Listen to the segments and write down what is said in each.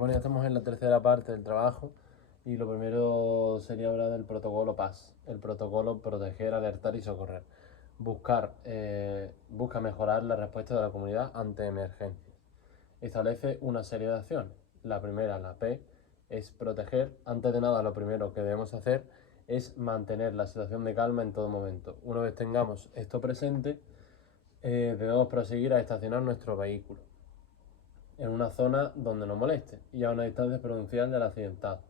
Bueno, ya estamos en la tercera parte del trabajo y lo primero sería hablar del protocolo PAS, el protocolo proteger, alertar y socorrer. Busca mejorar la respuesta de la comunidad ante emergencias. Establece una serie de acciones. La primera, la P, es proteger. Antes de nada, lo primero que debemos hacer es mantener la situación de calma en todo momento. Una vez tengamos esto presente, debemos proseguir a estacionar nuestro vehículo en una zona donde no moleste y a una distancia prudencial del accidentado.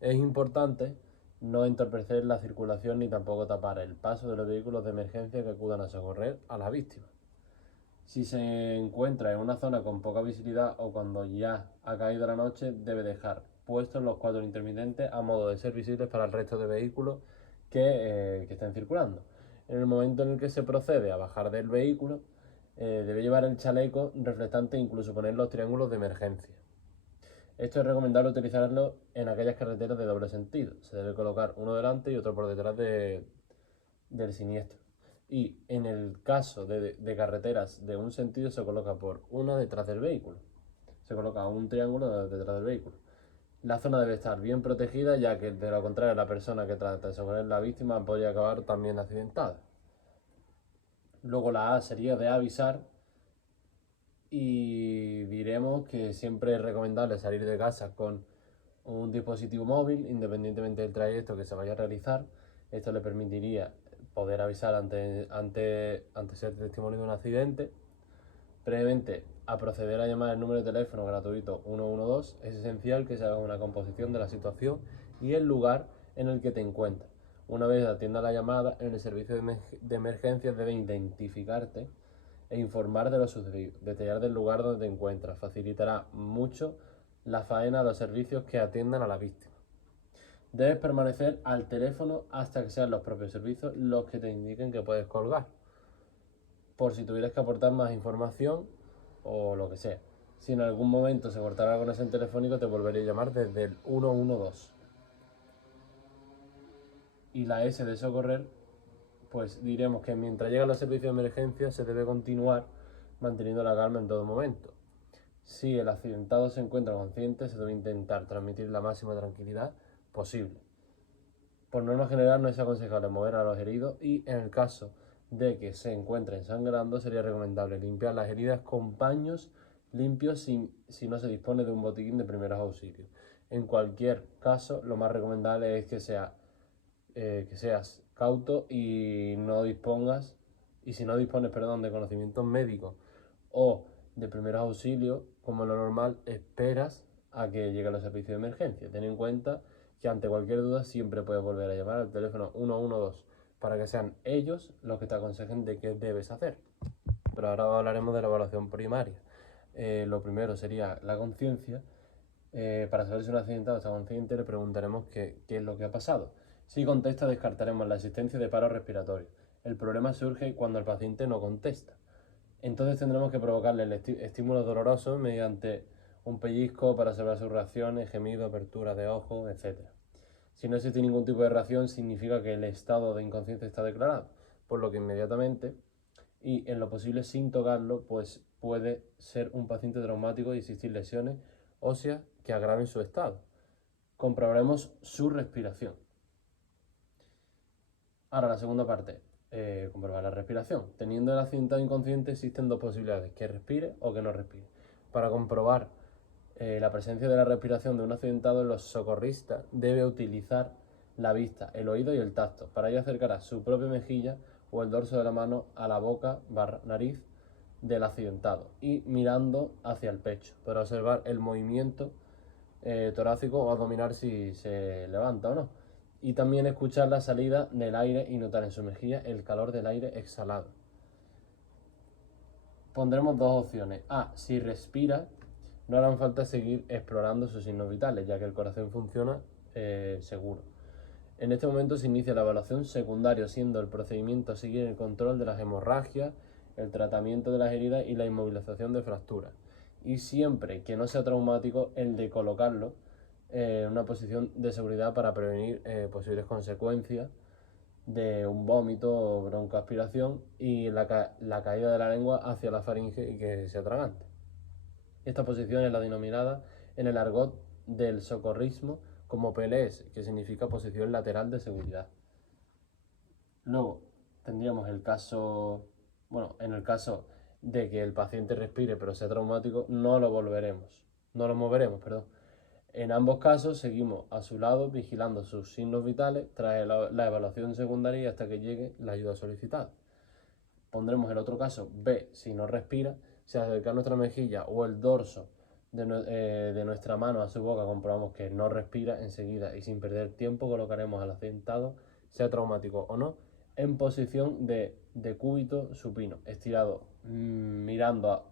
Es importante no entorpecer la circulación ni tampoco tapar el paso de los vehículos de emergencia que acudan a socorrer a la víctima. Si se encuentra en una zona con poca visibilidad o cuando ya ha caído la noche, debe dejar puestos los cuadros intermitentes a modo de ser visibles para el resto de vehículos que estén circulando. En el momento en el que se procede a bajar del vehículo, debe llevar el chaleco reflectante e incluso poner los triángulos de emergencia. Esto es recomendable utilizarlo en aquellas carreteras de doble sentido. Se debe colocar uno delante y otro por detrás del siniestro. Y en el caso de carreteras de un sentido se coloca por una detrás del vehículo. Se coloca un triángulo detrás del vehículo. La zona debe estar bien protegida, ya que de lo contrario la persona que trata de socorrer a la víctima podría acabar también accidentada. Luego la A sería de avisar y diremos que siempre es recomendable salir de casa con un dispositivo móvil, independientemente del trayecto que se vaya a realizar. Esto le permitiría poder avisar ante ser testimonio de un accidente. Previamente a proceder a llamar el número de teléfono gratuito 112, es esencial que se haga una composición de la situación y el lugar en el que te encuentras. Una vez atienda la llamada, en el servicio de emergencias debe identificarte e informar de lo sucedido, detallar del lugar donde te encuentras. Facilitará mucho la faena a los servicios que atiendan a la víctima. Debes permanecer al teléfono hasta que sean los propios servicios los que te indiquen que puedes colgar, por si tuvieras que aportar más información o lo que sea. Si en algún momento se cortara la conexión telefónica, te volveré a llamar desde el 112. Y la S de socorrer, pues diremos que mientras llegan los servicios de emergencia se debe continuar manteniendo la calma en todo momento. Si el accidentado se encuentra consciente, se debe intentar transmitir la máxima tranquilidad posible. Por norma general no es aconsejable mover a los heridos y en el caso de que se encuentren sangrando sería recomendable limpiar las heridas con paños limpios si no se dispone de un botiquín de primeros auxilios. En cualquier caso, lo más recomendable es que seas cauto y si no dispones, de conocimientos médicos o de primeros auxilios, como lo normal, esperas a que lleguen los servicios de emergencia. Ten en cuenta que ante cualquier duda siempre puedes volver a llamar al teléfono 112 para que sean ellos los que te aconsejen de qué debes hacer. Pero ahora hablaremos de la evaluación primaria. Lo primero sería la conciencia. Para saber si un accidentado está consciente, le preguntaremos qué es lo que ha pasado. Si contesta, descartaremos la existencia de paro respiratorio. El problema surge cuando el paciente no contesta. Entonces tendremos que provocarle el estímulo doloroso mediante un pellizco para observar sus reacciones, gemido, apertura de ojos, etc. Si no existe ningún tipo de reacción, significa que el estado de inconsciencia está declarado, por lo que inmediatamente y en lo posible sin tocarlo, pues puede ser un paciente traumático y existir lesiones óseas que agraven su estado. Comprobaremos su respiración. Ahora la segunda parte, comprobar la respiración. Teniendo el accidentado inconsciente existen dos posibilidades, que respire o que no respire. Para comprobar la presencia de la respiración de un accidentado, los socorristas deben utilizar la vista, el oído y el tacto. Para ello acercará su propia mejilla o el dorso de la mano a la boca nariz del accidentado y mirando hacia el pecho para observar el movimiento torácico o abdominal si se levanta o no. Y también escuchar la salida del aire y notar en su mejilla el calor del aire exhalado. Pondremos dos opciones. A. Si respira, no harán falta seguir explorando sus signos vitales, ya que el corazón funciona seguro. En este momento se inicia la evaluación secundaria, siendo el procedimiento a seguir el control de las hemorragias, el tratamiento de las heridas y la inmovilización de fracturas. Y siempre que no sea traumático, el de colocarlo en una posición de seguridad para prevenir posibles consecuencias de un vómito o broncoaspiración y la caída de la lengua hacia la faringe y que se atragante. Esta posición es la denominada en el argot del socorrismo como PLS, que significa posición lateral de seguridad. Luego tendríamos el caso, en el caso de que el paciente respire pero sea traumático, no lo moveremos, perdón. En ambos casos seguimos a su lado vigilando sus signos vitales tras la evaluación secundaria y hasta que llegue la ayuda solicitada. Pondremos el otro caso B si no respira, si acercar nuestra mejilla o el dorso de nuestra mano a su boca comprobamos que no respira, enseguida y sin perder tiempo colocaremos al accidentado, sea traumático o no, en posición de decúbito supino, estirado, mirando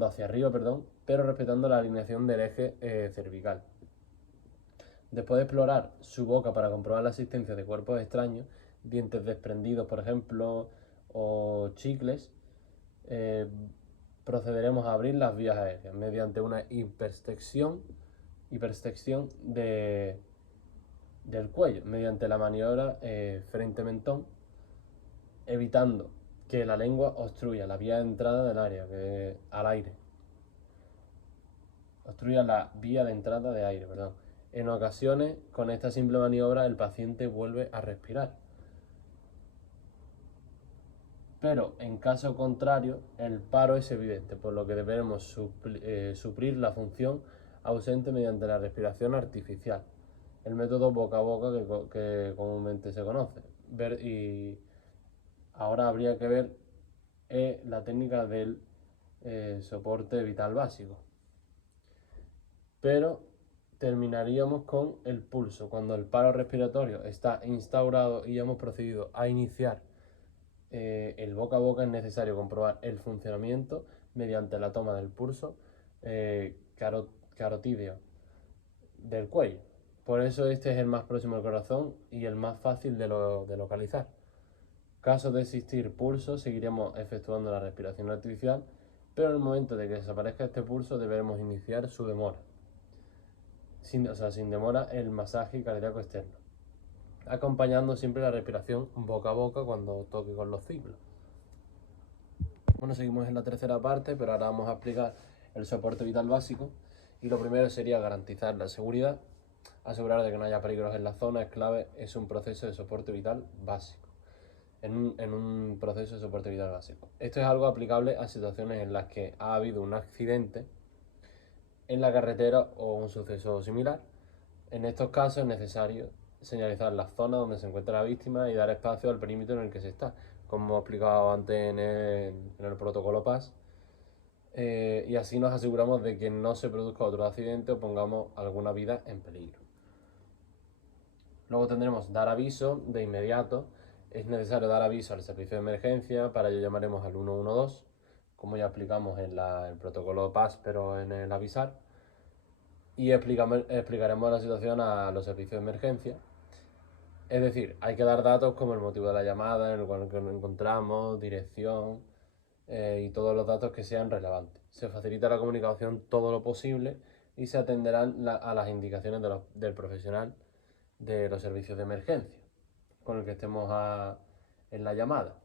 hacia arriba, pero respetando la alineación del eje cervical. Después de explorar su boca para comprobar la existencia de cuerpos extraños, dientes desprendidos, por ejemplo, o chicles, procederemos a abrir las vías aéreas mediante una hiperextensión del cuello, mediante la maniobra frente-mentón, evitando que la lengua obstruya la vía de entrada del área, al aire. Obstruya la vía de entrada de aire, En ocasiones, con esta simple maniobra, el paciente vuelve a respirar. Pero en caso contrario, el paro es evidente, por lo que deberemos suplir la función ausente mediante la respiración artificial, el método boca a boca que comúnmente se conoce. Y ahora habría que ver la técnica del soporte vital básico. Pero terminaríamos con el pulso, cuando el paro respiratorio está instaurado y hemos procedido a iniciar el boca a boca, es necesario comprobar el funcionamiento mediante la toma del pulso carotídeo del cuello. Por eso este es el más próximo al corazón y el más fácil de localizar. Caso de existir pulso, seguiremos efectuando la respiración artificial, pero en el momento de que desaparezca este pulso deberemos iniciar su demora. Sin demora, el masaje cardíaco externo, acompañando siempre la respiración boca a boca cuando toque con los ciclos. Bueno, seguimos en la tercera parte, pero ahora vamos a explicar el soporte vital básico. Y lo primero sería garantizar la seguridad, asegurar de que no haya peligros en la zona, es clave, es un proceso de soporte vital básico. En un proceso de soporte vital básico. Esto es algo aplicable a situaciones en las que ha habido un accidente en la carretera o un suceso similar. En estos casos es necesario señalizar la zona donde se encuentra la víctima y dar espacio al perímetro en el que se está, como he explicado antes en el protocolo PAS, y así nos aseguramos de que no se produzca otro accidente o pongamos alguna vida en peligro. Luego tendremos dar aviso de inmediato. Es necesario dar aviso al servicio de emergencia, para ello llamaremos al 112, como ya explicamos en el protocolo PAS, pero en el avisar, y explicaremos la situación a los servicios de emergencia. Es decir, hay que dar datos como el motivo de la llamada, en el cual nos encontramos, dirección y todos los datos que sean relevantes. Se facilita la comunicación todo lo posible y se atenderán a las indicaciones del profesional de los servicios de emergencia con el que estemos en la llamada.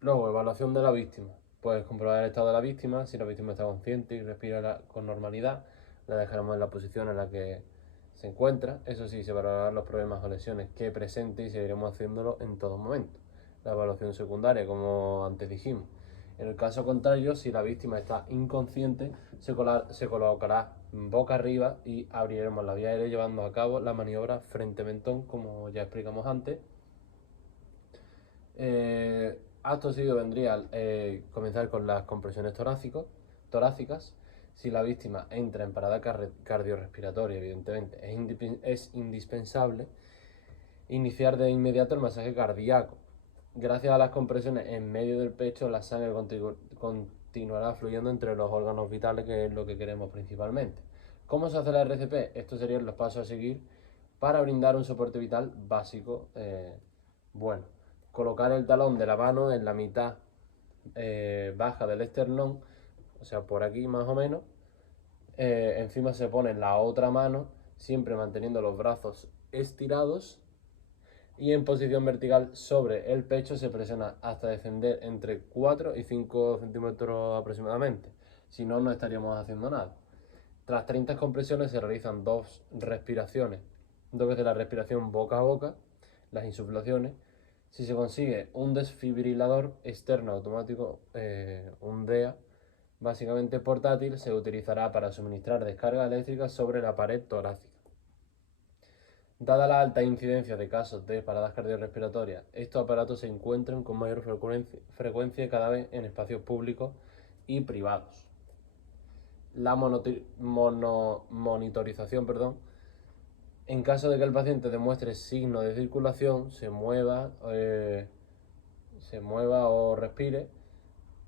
Luego, evaluación de la víctima. Pues comprobar el estado de la víctima. Si la víctima está consciente y respira con normalidad, la dejaremos en la posición en la que se encuentra. Eso sí, se evaluarán los problemas o lesiones que presente y seguiremos haciéndolo en todo momento. La evaluación secundaria, como antes dijimos. En el caso contrario, si la víctima está inconsciente, se colocará boca arriba y abriremos la vía aérea llevando a cabo la maniobra frente-mentón, como ya explicamos antes. Acto seguido vendría comenzar con las compresiones torácicas. Si la víctima entra en parada cardiorrespiratoria, evidentemente es indispensable iniciar de inmediato el masaje cardíaco. Gracias a las compresiones en medio del pecho, la sangre continuará fluyendo entre los órganos vitales, que es lo que queremos principalmente. ¿Cómo se hace la RCP? Estos serían los pasos a seguir para brindar un soporte vital básico bueno. Colocar el talón de la mano en la mitad baja del esternón, o sea, por aquí más o menos. Encima se pone la otra mano, siempre manteniendo los brazos estirados, y en posición vertical sobre el pecho se presiona hasta descender entre 4 y 5 centímetros aproximadamente. Si no, no estaríamos haciendo nada. Tras 30 compresiones se realizan 2 respiraciones, 2 veces la respiración boca a boca, las insuflaciones. Si se consigue un desfibrilador externo automático, un DEA, básicamente portátil, se utilizará para suministrar descarga eléctrica sobre la pared torácica. Dada la alta incidencia de casos de paradas cardiorrespiratorias, estos aparatos se encuentran con mayor frecuencia cada vez en espacios públicos y privados. La monitorización, en caso de que el paciente demuestre signos de circulación, se mueva o respire,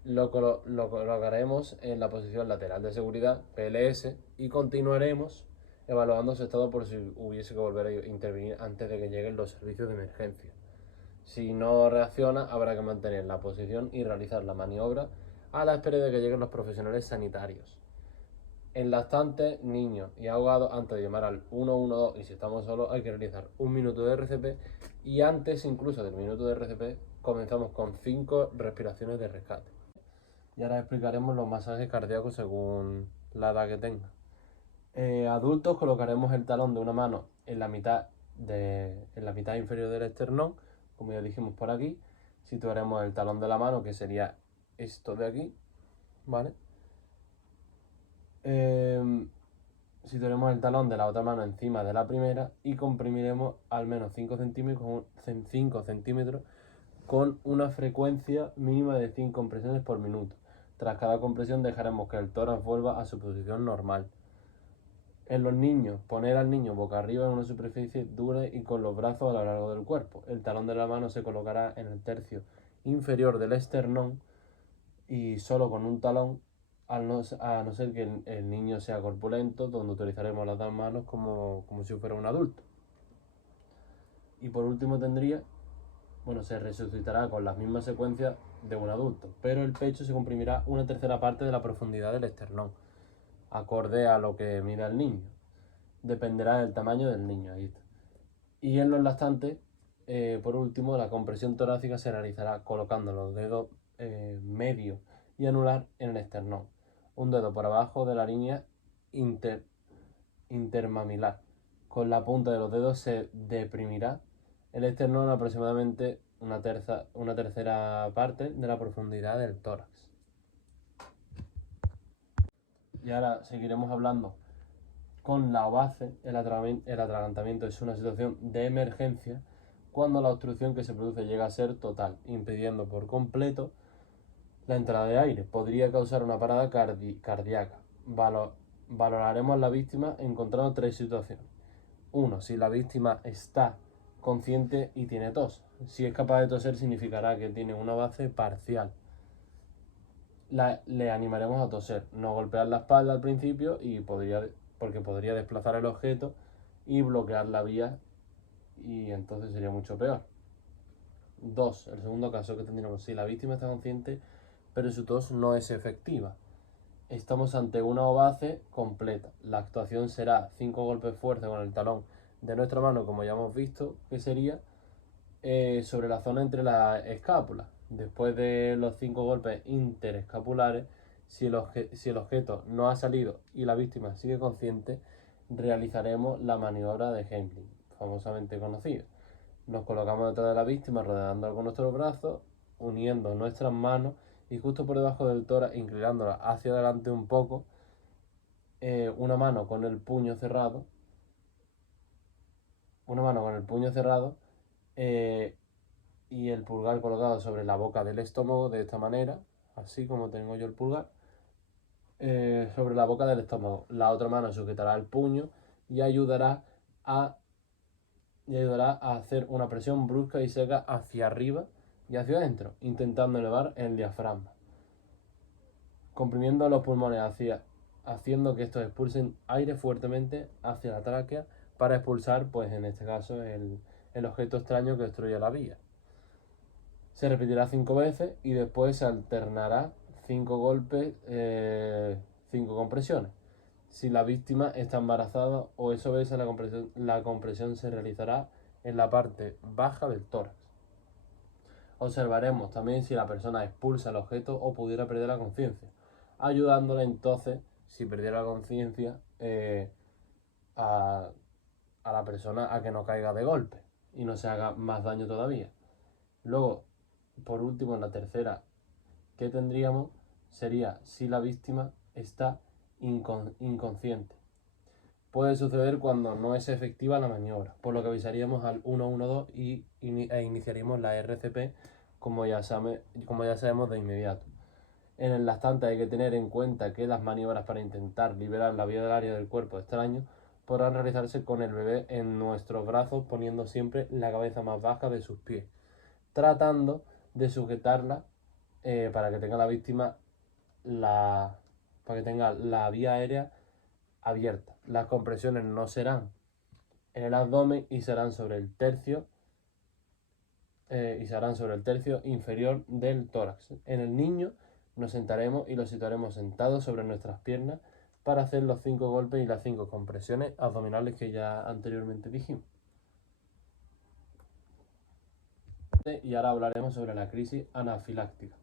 lo colocaremos en la posición lateral de seguridad, PLS, y continuaremos evaluando su estado por si hubiese que volver a intervenir antes de que lleguen los servicios de emergencia. Si no reacciona, habrá que mantener la posición y realizar la maniobra a la espera de que lleguen los profesionales sanitarios. En lactantes, niños y ahogados, antes de llamar al 112, y si estamos solos, hay que realizar un minuto de RCP, y antes incluso del minuto de RCP comenzamos con 5 respiraciones de rescate. Y ahora explicaremos los masajes cardíacos según la edad que tenga. Adultos, colocaremos el talón de una mano en la mitad inferior del esternón, como ya dijimos por aquí. Situaremos el talón de la mano, que sería esto de aquí, ¿vale? Situaremos el talón de la otra mano encima de la primera y comprimiremos al menos 5 centímetros con una frecuencia mínima de 5 compresiones por minuto. Tras cada compresión dejaremos que el tórax vuelva a su posición normal. En los niños, poner al niño boca arriba en una superficie dura y con los brazos a lo largo del cuerpo. El talón de la mano se colocará en el tercio inferior del esternón y solo con un talón, a no ser que el niño sea corpulento, donde utilizaremos las dos manos como si fuera un adulto. Y por último se resucitará con las mismas secuencias de un adulto, pero el pecho se comprimirá una tercera parte de la profundidad del esternón, acorde a lo que mida el niño. Dependerá del tamaño del niño. Ahí está. Y en los lactantes, por último, la compresión torácica se realizará colocando los dedos medio y anular en el esternón, un dedo por abajo de la línea intermamilar. Con la punta de los dedos se deprimirá el esternón aproximadamente una tercera parte de la profundidad del tórax. Y ahora seguiremos hablando con la OACE. El atragantamiento es una situación de emergencia cuando la obstrucción que se produce llega a ser total, impidiendo por completo la entrada de aire. Podría causar una parada cardíaca. Valoraremos a la víctima encontrando 3 situaciones. 1. Si la víctima está consciente y tiene tos. Si es capaz de toser, significará que tiene una OACE parcial. Le animaremos a toser, no golpear la espalda al principio porque podría desplazar el objeto y bloquear la vía, y entonces sería mucho peor. 2. El segundo caso que tendríamos, si la víctima está consciente pero su tos no es efectiva. Estamos ante una OACE completa. La actuación será 5 golpes fuertes con el talón de nuestra mano, como ya hemos visto, que sería sobre la zona entre las escápulas. Después de los 5 golpes interescapulares, si el objeto no ha salido y la víctima sigue consciente, realizaremos la maniobra de Heimlich, famosamente conocida. Nos colocamos detrás de la víctima, rodeándola con nuestros brazos, uniendo nuestras manos y justo por debajo del tórax, inclinándola hacia adelante un poco, una mano con el puño cerrado, y el pulgar colocado sobre la boca del estómago, de esta manera, así como tengo yo el pulgar, sobre la boca del estómago. La otra mano sujetará el puño y ayudará a hacer una presión brusca y seca hacia arriba y hacia adentro, intentando elevar el diafragma, comprimiendo los pulmones haciendo que estos expulsen aire fuertemente hacia la tráquea para expulsar, pues en este caso, el objeto extraño que obstruye la vía. Se repetirá 5 veces y después se alternará 5 golpes, 5 compresiones. Si la víctima está embarazada o es obesa, la compresión se realizará en la parte baja del tórax. Observaremos también si la persona expulsa el objeto o pudiera perder la conciencia. ayudándole entonces, si perdiera la conciencia, a, a la persona a que no caiga de golpe y no se haga más daño todavía. Luego, por último, en la tercera que tendríamos sería si la víctima está inconsciente. Puede suceder cuando no es efectiva la maniobra, por lo que avisaríamos al 112 e iniciaríamos la RCP como ya sabemos de inmediato. En el lactante hay que tener en cuenta que las maniobras para intentar liberar la vía del área del cuerpo extraño podrán realizarse con el bebé en nuestros brazos, poniendo siempre la cabeza más baja de sus pies, tratando de sujetarla para que tenga la víctima para que tenga la vía aérea abierta. Las compresiones no serán en el abdomen y serán sobre el tercio inferior del tórax. En el niño nos sentaremos y lo situaremos sentado sobre nuestras piernas para hacer los 5 golpes y las 5 compresiones abdominales que ya anteriormente dijimos. Y ahora hablaremos sobre la crisis anafiláctica.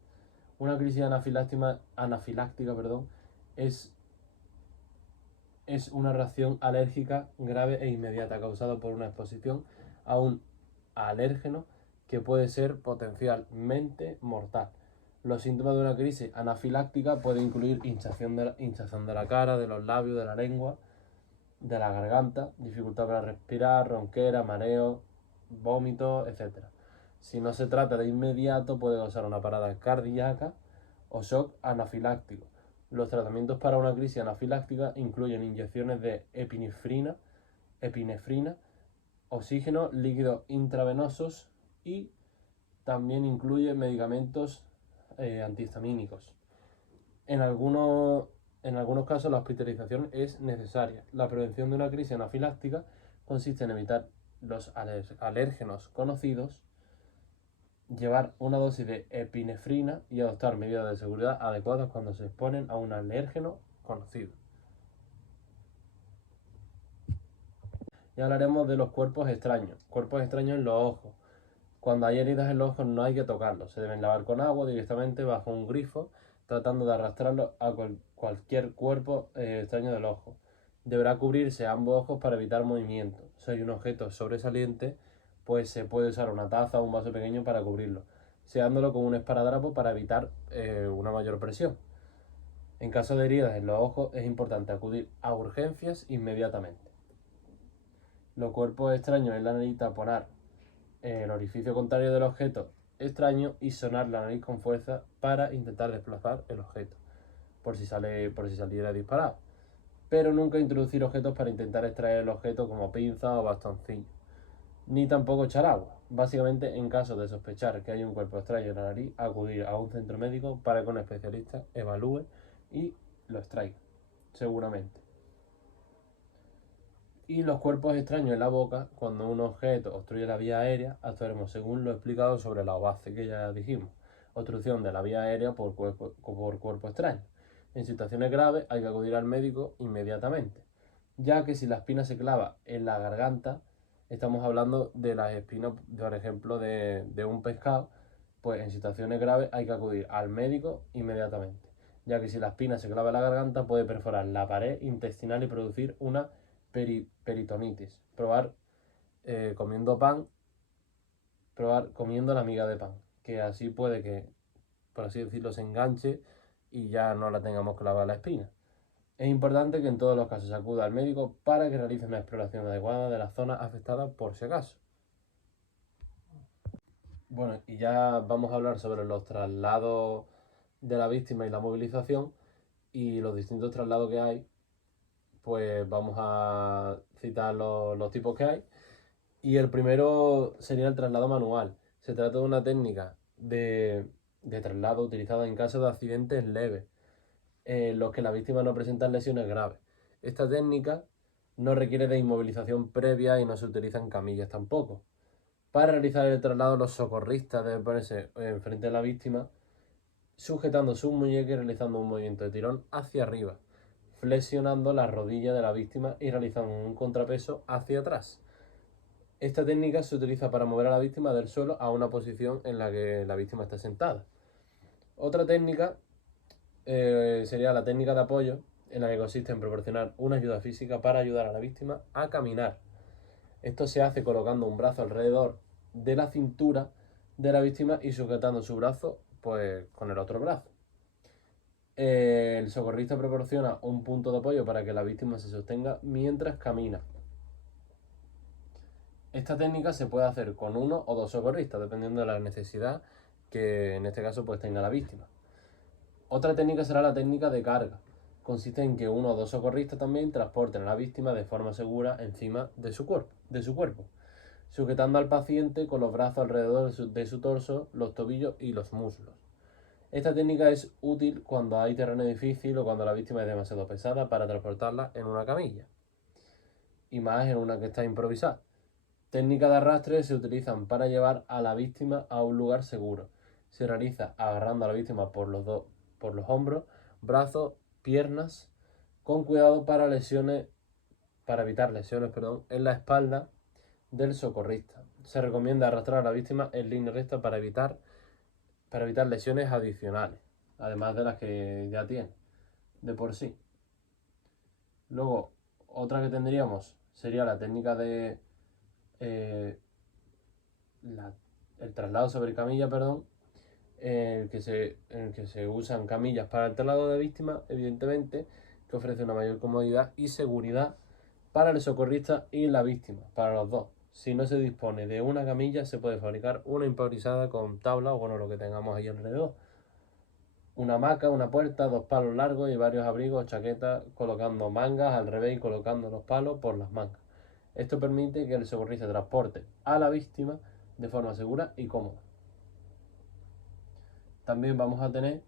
Una crisis anafiláctica, es una reacción alérgica grave e inmediata causada por una exposición a un alérgeno que puede ser potencialmente mortal. Los síntomas de una crisis anafiláctica pueden incluir hinchazón de la cara, de los labios, de la lengua, de la garganta, dificultad para respirar, ronquera, mareo, vómitos, etc. Si no se trata de inmediato, puede causar una parada cardíaca o shock anafiláctico. Los tratamientos para una crisis anafiláctica incluyen inyecciones de epinefrina, oxígeno, líquidos intravenosos y también incluye medicamentos antihistamínicos. En algunos casos la hospitalización es necesaria. La prevención de una crisis anafiláctica consiste en evitar los alérgenos conocidos, llevar una dosis de epinefrina y adoptar medidas de seguridad adecuadas cuando se exponen a un alérgeno conocido. Y hablaremos de los cuerpos extraños. Cuerpos extraños en los ojos. Cuando hay heridas en los ojos no hay que tocarlos. Se deben lavar con agua directamente bajo un grifo, tratando de arrastrarlo a cualquier cuerpo extraño del ojo. Deberá cubrirse ambos ojos para evitar movimiento. Si hay un objeto sobresaliente, pues se puede usar una taza o un vaso pequeño para cubrirlo, sellándolo con un esparadrapo para evitar una mayor presión. En caso de heridas en los ojos es importante acudir a urgencias inmediatamente. Los cuerpos extraños en la nariz, taponar el orificio contrario del objeto extraño y sonar la nariz con fuerza para intentar desplazar el objeto, por si saliera disparado. Pero nunca introducir objetos para intentar extraer el objeto como pinza o bastoncillo. Ni tampoco echar agua. Básicamente, en caso de sospechar que hay un cuerpo extraño en la nariz, acudir a un centro médico para que un especialista evalúe y lo extraiga, seguramente. Y los cuerpos extraños en la boca, cuando un objeto obstruye la vía aérea, actuaremos según lo explicado sobre la OACE que ya dijimos, obstrucción de la vía aérea por cuerpo extraño. En situaciones graves hay que acudir al médico inmediatamente, ya que si la espina se clava en la garganta, estamos hablando de las espinas, por ejemplo, de un pescado, pues en situaciones graves hay que acudir al médico inmediatamente, ya que si la espina se clava en la garganta puede perforar la pared intestinal y producir una peritonitis. Probar comiendo la miga de pan, que así puede que, por así decirlo, se enganche y ya no la tengamos clavada la espina. Es importante que en todos los casos se acuda al médico para que realice una exploración adecuada de la zona afectada por si acaso. Bueno, y ya vamos a hablar sobre los traslados de la víctima y la movilización y los distintos traslados que hay. Pues vamos a citar los tipos que hay. Y el primero sería el traslado manual. Se trata de una técnica de traslado utilizada en caso de accidentes leves, en los que la víctima no presenta lesiones graves. Esta técnica no requiere de inmovilización previa y no se utiliza en camillas tampoco. Para realizar el traslado, los socorristas deben ponerse enfrente de la víctima, sujetando su muñeca y realizando un movimiento de tirón hacia arriba, flexionando la rodilla de la víctima y realizando un contrapeso hacia atrás. Esta técnica se utiliza para mover a la víctima del suelo a una posición en la que la víctima está sentada. Otra técnica sería la técnica de apoyo, en la que consiste en proporcionar una ayuda física para ayudar a la víctima a caminar. Esto se hace colocando un brazo alrededor de la cintura de la víctima y sujetando su brazo pues con el otro brazo. El socorrista proporciona un punto de apoyo para que la víctima se sostenga mientras camina. Esta técnica se puede hacer con uno o dos socorristas, dependiendo de la necesidad que en este caso pues tenga la víctima. Otra técnica será la técnica de carga. Consiste en que uno o dos socorristas también transporten a la víctima de forma segura encima de su cuerpo, sujetando al paciente con los brazos alrededor de su torso, los tobillos y los muslos. Esta técnica es útil cuando hay terreno difícil o cuando la víctima es demasiado pesada para transportarla en una camilla, y más en una que está improvisada. Técnicas de arrastre se utilizan para llevar a la víctima a un lugar seguro. Se realiza agarrando a la víctima por los hombros, brazos, piernas, con cuidado para evitar lesiones, en la espalda del socorrista. Se recomienda arrastrar a la víctima en línea recta para evitar lesiones adicionales, además de las que ya tiene de por sí. Luego, otra que tendríamos sería la técnica de eh, el traslado sobre camilla, en el que se usan camillas para el traslado de víctimas, evidentemente, que ofrece una mayor comodidad y seguridad para el socorrista y la víctima, para los dos. Si no se dispone de una camilla, se puede fabricar una improvisada con tabla o lo que tengamos ahí alrededor. Una hamaca, una puerta, dos palos largos y varios abrigos, chaquetas, colocando mangas al revés y colocando los palos por las mangas. Esto permite que el socorrista transporte a la víctima de forma segura y cómoda. También vamos a tener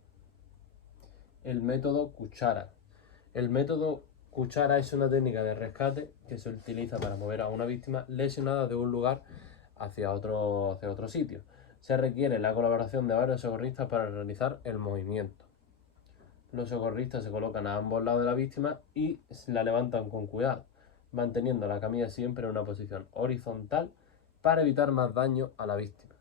el método cuchara. El método cuchara es una técnica de rescate que se utiliza para mover a una víctima lesionada de un lugar hacia otro sitio. Se requiere la colaboración de varios socorristas para realizar el movimiento. Los socorristas se colocan a ambos lados de la víctima y la levantan con cuidado, manteniendo la camilla siempre en una posición horizontal para evitar más daño a la víctima.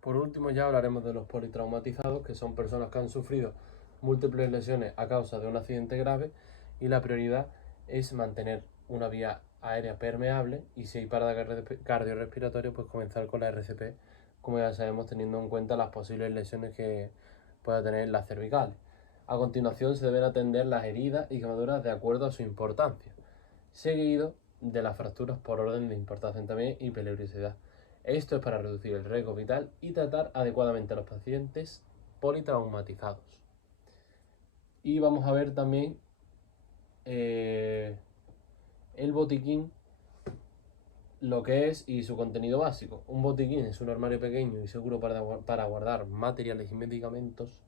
Por último, ya hablaremos de los politraumatizados, que son personas que han sufrido múltiples lesiones a causa de un accidente grave, y la prioridad es mantener una vía aérea permeable, y si hay parada cardiorrespiratoria, pues comenzar con la RCP, como ya sabemos, teniendo en cuenta las posibles lesiones que pueda tener las cervicales. A continuación se deben atender las heridas y quemaduras de acuerdo a su importancia, seguido de las fracturas por orden de importancia también y peligrosidad. Esto es para reducir el riesgo vital y tratar adecuadamente a los pacientes politraumatizados. Y vamos a ver también el botiquín, lo que es y su contenido básico. Un botiquín es un armario pequeño y seguro para guardar materiales y medicamentos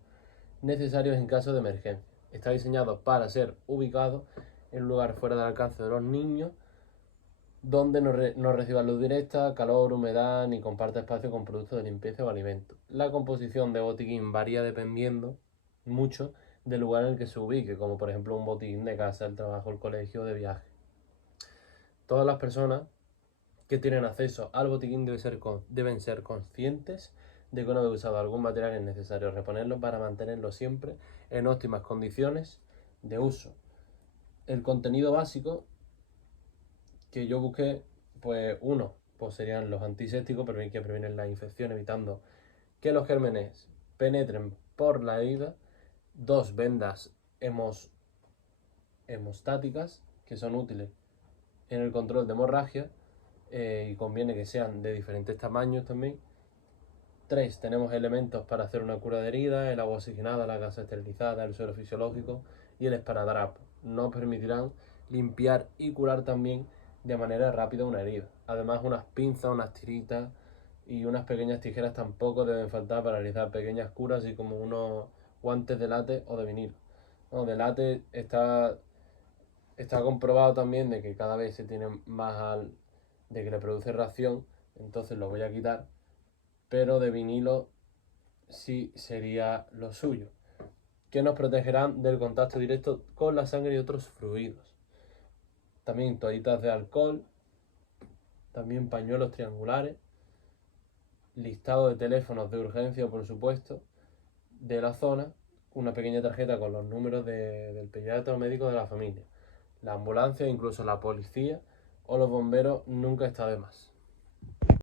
necesarios en caso de emergencia. Está diseñado para ser ubicado en un lugar fuera del alcance de los niños, donde no reciba luz directa, calor, humedad, ni comparte espacio con productos de limpieza o alimentos. La composición de botiquín varía dependiendo mucho del lugar en el que se ubique, como por ejemplo un botiquín de casa, el trabajo, el colegio o de viaje. Todas las personas que tienen acceso al botiquín deben ser conscientes de que una vez usado algún material es necesario reponerlo para mantenerlo siempre en óptimas condiciones de uso. El contenido básico que yo busqué, pues serían los antisépticos, que previenen la infección, evitando que los gérmenes penetren por la herida. 2 vendas hemostáticas, que son útiles en el control de hemorragia, y conviene que sean de diferentes tamaños también. 3, tenemos elementos para hacer una cura de herida: el agua oxigenada, la gasa esterilizada, el suero fisiológico y el esparadrapo. Nos permitirán limpiar y curar también de manera rápida una herida. Además, unas pinzas, unas tiritas y unas pequeñas tijeras tampoco deben faltar para realizar pequeñas curas, así como unos guantes de látex o de vinilo. No, de látex está comprobado también de que cada vez se tiene más de que le produce reacción, entonces lo voy a quitar, pero de vinilo sí sería lo suyo, que nos protegerán del contacto directo con la sangre y otros fluidos. También toallitas de alcohol, también pañuelos triangulares, listado de teléfonos de urgencia, por supuesto, de la zona, una pequeña tarjeta con los números del pediatra o médico de la familia. La ambulancia, incluso la policía o los bomberos nunca está de más.